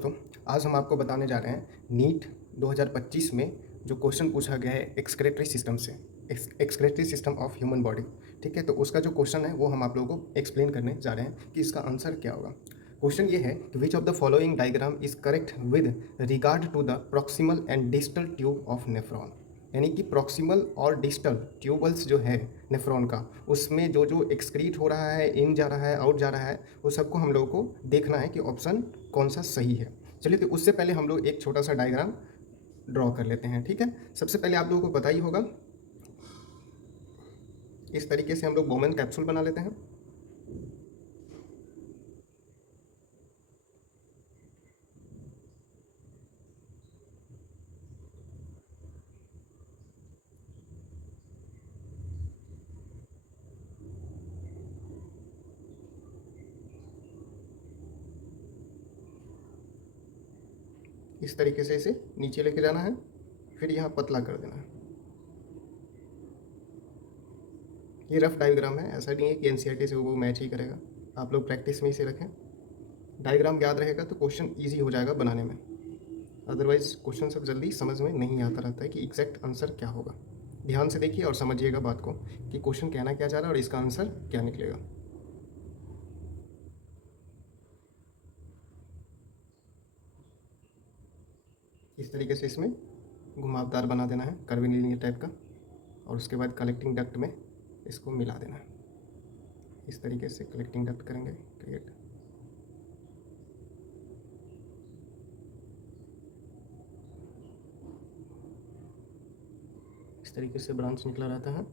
दोस्तों, आज हम आपको बताने जा रहे हैं नीट 2025 में जो क्वेश्चन पूछा गया है एक्सक्रेटरी सिस्टम से, excretory system of human body. ठीक है, तो उसका जो क्वेश्चन है वो हम आप लोगों को एक्सप्लेन करने जा रहे हैं कि इसका आंसर क्या होगा। क्वेश्चन ये है कि which of the following diagram is correct with regard to the proximal and distal tube of nephron. यानी कि प्रॉक्सिमल और डिस्टल ट्यूबल्स जो है नेफ्रॉन का, उसमें जो जो एक्सक्रीट हो रहा है, इन जा रहा है, आउट जा रहा है, वो सबको हम लोगों को देखना है कि ऑप्शन कौन सा सही है। चलिए, तो उससे पहले हम लोग एक छोटा सा डायग्राम ड्रॉ कर लेते हैं। ठीक है, सबसे पहले आप लोगों को पता ही होगा, इस तरीके से हम लोग बोमेन कैप्सूल बना लेते हैं। इस तरीके से इसे नीचे लेके जाना है, फिर यहाँ पतला कर देना है। ये रफ डायग्राम है, ऐसा नहीं है कि एनसीईआरटी से वो मैच ही करेगा। आप लोग प्रैक्टिस में इसे रखें, डायग्राम याद रहेगा तो क्वेश्चन ईजी हो जाएगा बनाने में। अदरवाइज क्वेश्चन सब जल्दी समझ में नहीं आता रहता है कि एग्जैक्ट आंसर क्या होगा। ध्यान से देखिए और समझिएगा बात को कि क्वेश्चन कहना क्या चाह रहा है और इसका आंसर क्या निकलेगा। इस तरीके से इसमें घुमावदार बना देना है, कर्वीलिनियर टाइप का, और उसके बाद कलेक्टिंग डक्ट में इसको मिला देना है। इस तरीके से कलेक्टिंग डक्ट करेंगे क्रिएट। इस तरीके से ब्रांच निकला रहता है,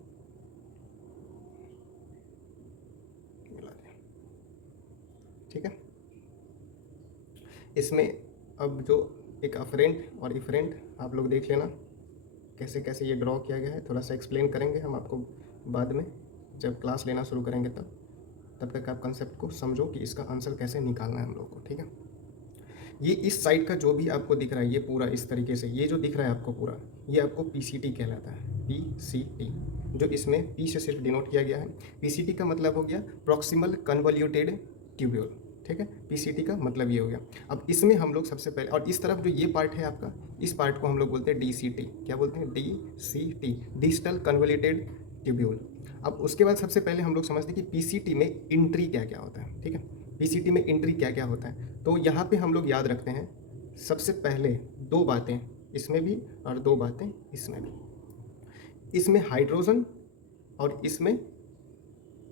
मिला दें। ठीक है, इसमें अब जो एक अफरेंट और इफरेंट आप लोग देख लेना कैसे कैसे ये ड्रॉ किया गया है। थोड़ा सा एक्सप्लेन करेंगे हम आपको बाद में, जब क्लास लेना शुरू करेंगे तब तक आप कंसेप्ट को समझो कि इसका आंसर कैसे निकालना है हम लोग को। ठीक है, ये इस साइड का जो भी आपको दिख रहा है, ये पूरा इस तरीके से ये जो दिख रहा है आपको पूरा, ये आपको पीसीटी कहलाता है। पीसीटी, जो इसमें पी से सिर्फ डिनोट किया गया है। पीसीटी का मतलब हो गया प्रॉक्सिमल कन्वोल्यूटेड ट्यूब्यूल। ठीक है, पीसीटी का मतलब ये हो गया। अब इसमें हम लोग सबसे पहले, और इस तरफ जो ये पार्ट है आपका, इस पार्ट को हम लोग बोलते हैं डीसीटी। क्या बोलते हैं? DCT, distal convoluted tubule. अब उसके बाद सबसे पहले हम लोग समझते हैं कि पीसीटी में एंट्री क्या क्या होता है। ठीक है, पीसीटी में एंट्री क्या क्या होता है, तो यहाँ पे हम लोग याद रखते हैं सबसे पहले दो बातें इसमें भी और दो बातें इसमें भी। इसमें हाइड्रोजन और इसमें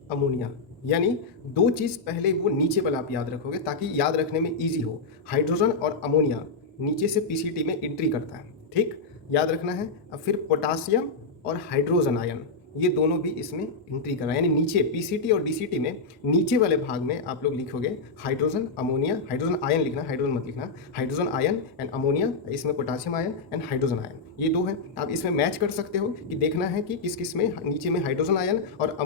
अमोनिया, यानी दो चीज़ पहले वो नीचे वाला आप याद रखोगे ताकि याद रखने में ईजी हो। हाइड्रोजन और अमोनिया नीचे से पीसीटी में एंट्री करता है। ठीक, याद रखना है। अब फिर पोटासियम और हाइड्रोजन आयन, ये दोनों भी इसमें एंट्री कर रहा है। यानी नीचे पीसीटी और डीसीटी में नीचे वाले भाग में आप लोग लिखोगे हाइड्रोजन अमोनिया, हाइड्रोजन आयन लिखना, हाइड्रोजन मत लिखना, हाइड्रोजन आयन एंड अमोनिया, इसमें potassium ion and hydrogen ion, ये दो हैं। आप इसमें मैच कर सकते हो कि देखना है कि किस किस में नीचे में हाइड्रोजन आयन और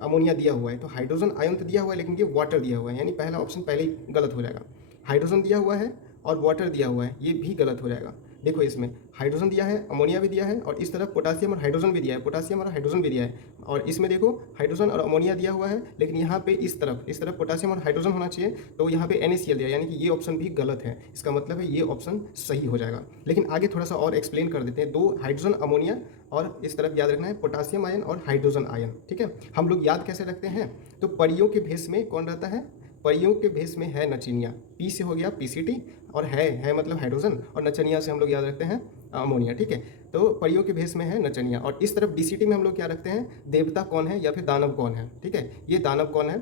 अमोनिया दिया हुआ है। तो हाइड्रोजन आयन तो दिया हुआ है लेकिन ये वाटर दिया हुआ है, यानी पहला ऑप्शन पहले ही गलत हो जाएगा। हाइड्रोजन दिया हुआ है और वाटर दिया हुआ है, ये भी गलत हो जाएगा। देखो, इसमें हाइड्रोजन दिया है, अमोनिया भी दिया है, और इस तरफ पोटासियम और हाइड्रोजन भी दिया है, पोटासियम और हाइड्रोजन भी दिया है। और इसमें देखो हाइड्रोजन और अमोनिया दिया हुआ है, लेकिन यहाँ पे इस तरफ पोटासियम और हाइड्रोजन होना चाहिए, तो यहाँ पे NaCl दिया, यानी कि ये ऑप्शन भी गलत है। इसका मतलब है ये ऑप्शन सही हो जाएगा। लेकिन आगे थोड़ा सा और एक्सप्लेन कर देते हैं। दो हाइड्रोजन अमोनिया और इस तरफ याद रखना है पोटासियम आयन और हाइड्रोजन आयन। ठीक है, हम लोग याद कैसे रखते हैं, तो परियों के भेष में कौन रहता है? परियों के भेष में है नचनिया। पी से हो गया पीसीटी, और है मतलब हाइड्रोजन, और नचनिया से हम लोग याद रखते हैं अमोनिया। ठीक है, तो परियों के भेष में है नचनिया। और इस तरफ डीसीटी में हम लोग क्या रखते हैं? देवता कौन है या फिर दानव कौन है। ठीक है, ये दानव कौन है?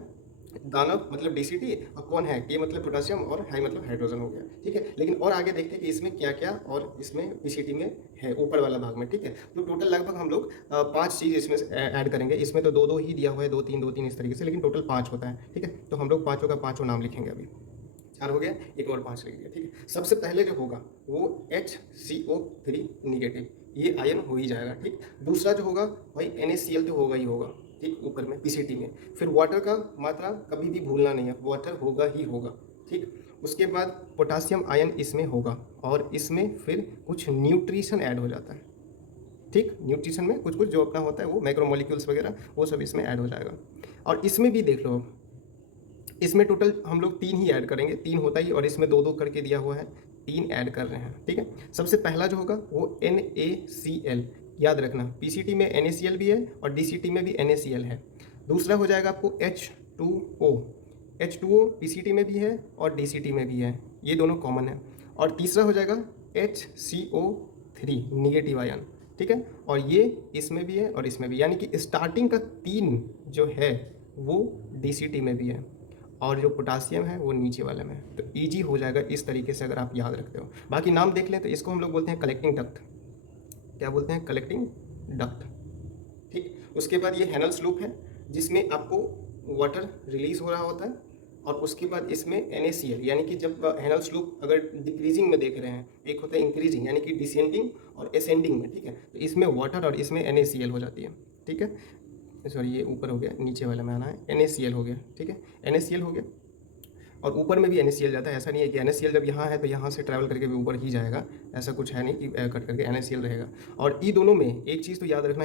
दानव मतलब डीसीटी, और कौन है ये मतलब पोटासियम, और हाई मतलब हाइड्रोजन हो गया। ठीक है, लेकिन और आगे देखते हैं कि इसमें क्या क्या और इसमें पीसीटी में है ऊपर वाला भाग में। ठीक है, तो टोटल लगभग हम लोग 5 चीज़ इसमें ऐड करेंगे। इसमें तो दो दो ही दिया हुआ है, दो तीन इस तरीके से, लेकिन टोटल 5 होता है। ठीक है, तो हम लोग पाँचों का पाँचों नाम लिखेंगे। अभी 4 हो गया, एक और 5 लिख दिया। ठीक है, सबसे पहले जो होगा वो HCO3 निगेटिव, ये आयन हो ही जाएगा। ठीक, दूसरा जो होगा भाई NaCl तो होगा ही होगा। ठीक, ऊपर में पीसीटी में। फिर वाटर का मात्रा कभी भी भूलना नहीं है, वाटर होगा ही होगा। ठीक, उसके बाद पोटासियम आयन इसमें होगा, और इसमें फिर कुछ न्यूट्रिशन ऐड हो जाता है। ठीक, न्यूट्रिशन में कुछ कुछ जो अपना होता है वो मैक्रोमोलिक्यूल्स वगैरह, वो सब इसमें ऐड हो जाएगा। और इसमें भी देख लो, इसमें टोटल हम लोग 3 ही ऐड करेंगे, 3 होता ही, और इसमें 2-2 करके दिया हुआ है, 3 ऐड कर रहे हैं, ठीक है। सबसे पहला जो होगा वो NaCl, याद रखना PCT में NaCl भी है और DCT में भी NaCl है। दूसरा हो जाएगा आपको H2O, H2O PCT में भी है और DCT में भी है, ये दोनों कॉमन है। और तीसरा हो जाएगा HCO3, निगेटिव आयन, ठीक है, और ये इसमें भी है और इसमें भी, यानी कि स्टार्टिंग का 3 जो है वो DCT में भी है और जो पोटासियम है वो नीचे वाले में है। तो ईजी हो जाएगा इस तरीके से अगर आप याद रखते हो। बाकी नाम देख लें तो इसको हम लोग बोलते हैं कलेक्टिंग डक्ट। क्या बोलते हैं? कलेक्टिंग डक्ट, ठीक। उसके बाद ये हैनल्स लूप है जिसमें आपको वाटर रिलीज हो रहा होता है, और उसके बाद इसमें NaCl, यानी कि जब हैनल्स लूप अगर डिक्रीजिंग में देख रहे हैं, एक होता है इंक्रीजिंग यानी कि डिसेंडिंग और असेंडिंग में, ठीक है, तो इसमें वाटर और इसमें NaCl हो जाती है, ठीक है। सॉरी, ये ऊपर हो गया, नीचे वाला में आना है, NaCl हो गया, ठीक है, NaCl हो गया, और ऊपर में भी NaCl जाता है। ऐसा नहीं है कि NaCl जब यहाँ है तो यहाँ से ट्रैवल करके भी ऊपर ही जाएगा, ऐसा कुछ है नहीं कि कट करके NaCl रहेगा। और ये दोनों में एक चीज़ तो याद रखना,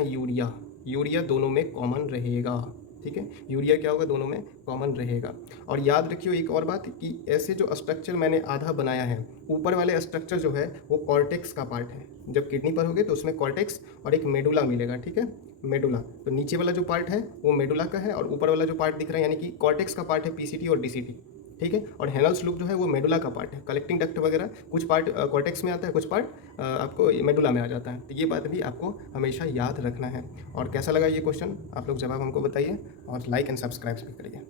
यूरिया दोनों में कॉमन रहेगा, ठीक है, यूरिया क्या होगा, दोनों में कॉमन रहेगा। और याद रखियो एक और बात कि ऐसे जो स्ट्रक्चर मैंने आधा बनाया है, ऊपर वाले स्ट्रक्चर जो है वो कॉर्टेक्स का पार्ट है। जब किडनी पर होगे तो उसमें कॉर्टेक्स और एक मेडुला मिलेगा, ठीक है, मेडुला। तो नीचे वाला जो पार्ट है वो मेडुला का है, और ऊपर वाला जो पार्ट दिख रहा है यानी कि कॉर्टेक्स का पार्ट है PCT और DCT, ठीक है। और हैनल्स लूप जो है वो मेडुला का पार्ट है। कलेक्टिंग डक्ट वगैरह कुछ पार्ट कॉर्टेक्स में आता है, कुछ पार्ट आपको मेडुला में आ जाता है। तो ये बात भी आपको हमेशा याद रखना है। और कैसा लगा ये क्वेश्चन, आप लोग जवाब हमको बताइए, और लाइक एंड सब्सक्राइब भी करिए।